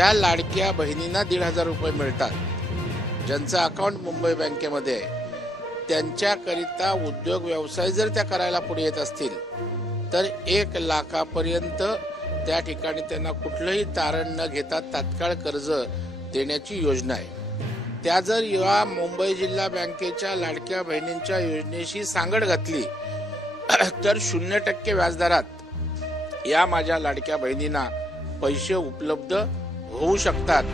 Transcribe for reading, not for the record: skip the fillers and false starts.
ज्या लाडक्या बहिणींना 1,500 रुपये मिळतात, ज्यांचं अकाउंट मुंबई बँकेमध्ये आहे, त्यांच्याकरिता उद्योग व्यवसाय जर त्या करायला पुढे येत असतील तर 1 लाखापर्यंत त्या ठिकाणी त्यांना कुठलंही तारण न घेता तात्काळ कर्ज देण्याची योजना आहे. त्या जर या मुंबई जिल्हा बँकेच्या लाडक्या बहिणींच्या योजनेशी सांगड घातली तर 0% व्याजदरात या माझ्या लाडक्या बहिणींना पैसे उपलब्ध होऊ शकतात.